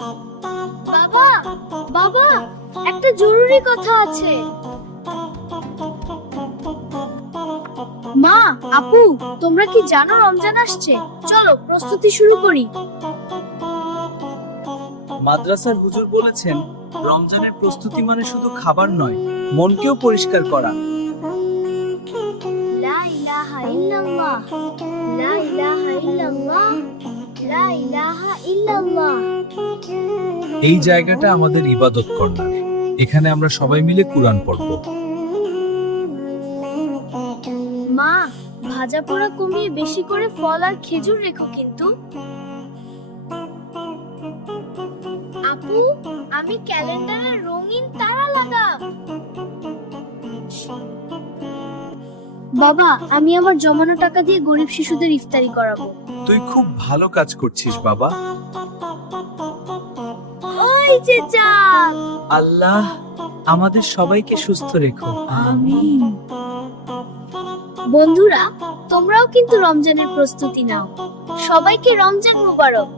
বাবা, বাবা, একটা জরুরি কথা আছে। মা, আপু, তোমরা কি জানো রমজান আসছে? চলো প্রস্তুতি শুরু করি। মাদ্রাসার হুজুর বলেছেন, রমজানের প্রস্তুতি মানে শুধু খাবার নয়, মনকেও পরিষ্কার করা। লা ইলাহা ইল্লাল্লাহ, লা ইলাহা ইল্লাল্লাহ, লা ইলাহা ইল্লাল্লাহ। এই জায়গাটা আমাদের ইবাদত কর্নার। এখানে আমরা সবাই মিলে কুরআন পড়ব। মা, ভাজা পোড়া কমিয়ে বেশি করে ফল আর খেজুর রেখো কিন্তু। আপু, আমি ক্যালেন্ডারে রঙিন তারা লাগাব। বাবা, আমি আমার জমানো টাকা দিয়ে গরিব শিশুদের ইফতারি করাবো। তুই খুব ভালো কাজ করছিস বাবা। ওই যে চাঁদ। আল্লাহ আমাদের সবাইকে সুস্থ রেখো। আমিন। বন্ধুরা, তোমরাও কিন্তু রমজানের প্রস্তুতি নাও। সবাইকে রমজান মোবারক।